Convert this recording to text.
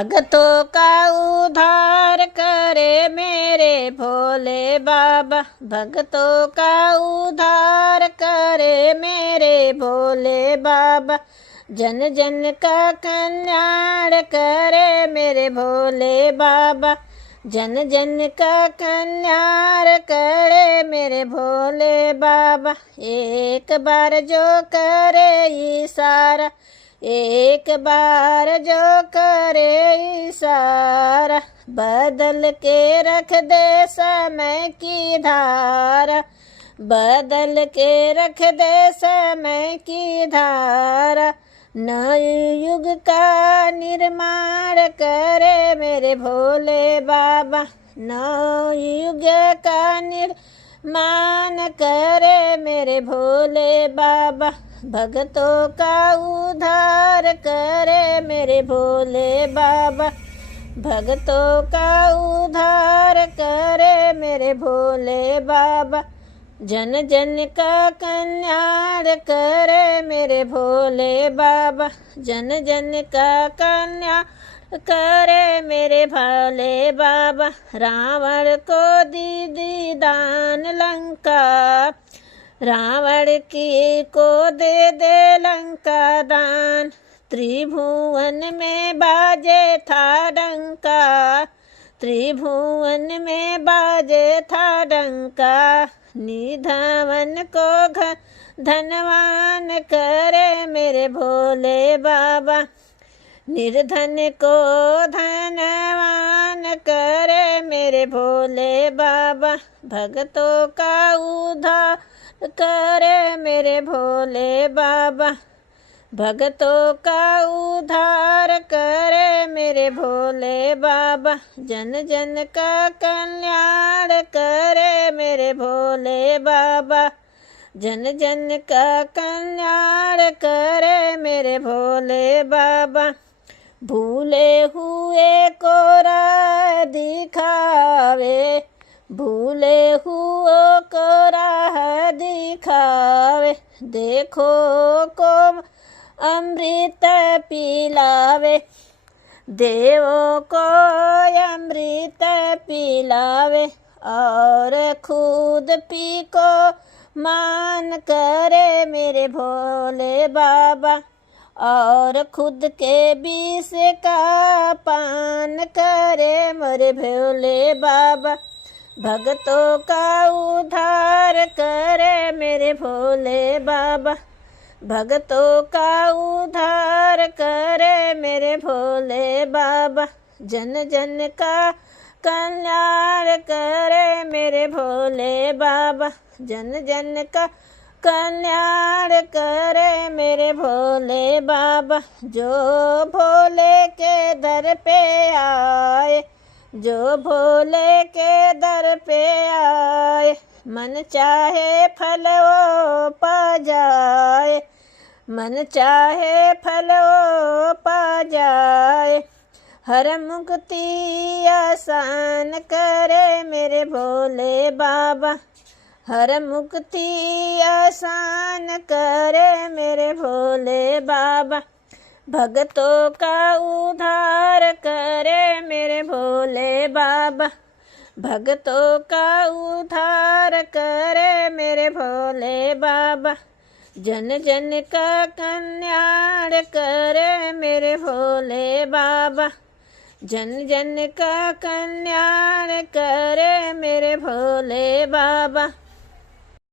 भगतों का उद्धार करे मेरे भोले बाबा। भगतों का उद्धार करे मेरे भोले बाबा। जन जन का कल्याण करे मेरे भोले बाबा। जन जन का कल्याण करे मेरे भोले बाबा। एक बार जो करे इशारा, एक बार जो करे इशारा, बदल के रख दे समय की धारा, बदल के रख दे समय की धारा। नए युग का निर्माण करे मेरे भोले बाबा। नए युग का निर्माण करे मेरे भोले बाबा। भगतों का उद्धार करे मेरे भोले बाबा। भगतों का उद्धार करे मेरे भोले बाबा। जन जन का कल्याण करे मेरे भोले बाबा। जन जन का कल्याण करे मेरे भोले बाबा। रावण को दी दान लंका, रावण की को दे लंका दान। त्रिभुवन में बाजे था डंका, त्रिभुवन में बाजे था डंका। निधवन को धनवान करे मेरे भोले बाबा। निर्धन को धनवान करे मेरे भोले बाबा। भगतों का उद्धार करे मेरे भोले बाबा। भगतों का उद्धार करे मेरे भोले बाबा। जन जन का कल्याण करे मेरे भोले बाबा। जन जन का कल्याण करे मेरे भोले बाबा। भूले हुए को राह दिखावे, भूले हुए को राह दिखावे। देखो को अमृत पिलावे, देवों को अमृत पिलावे। और खुद पी को मान करे मेरे भोले बाबा। और खुद के विष का पान करे मेरे भोले बाबा। भगतों का उद्धार करे मेरे भोले बाबा। भगतों का उद्धार करे मेरे भोले बाबा। जन जन का कल्याण करे मेरे भोले बाबा। जन जन का कल्याण करे मेरे भोले बाबा। जो भोले के दर पे आए, जो भोले के दर पे आए, मन चाहे फल वो पा जाए, मन चाहे फल वो पा जाए। हर मुक्ति आसान करे मेरे भोले बाबा। हर मुक्ति आसान करे मेरे भोले बाबा। भगतों का उद्धार करे मेरे भोले बाबा। भगतों का उद्धार करे मेरे भोले बाबा। जन जन का कल्याण करे मेरे भोले बाबा। जन जन का कल्याण करे मेरे भोले बाबा।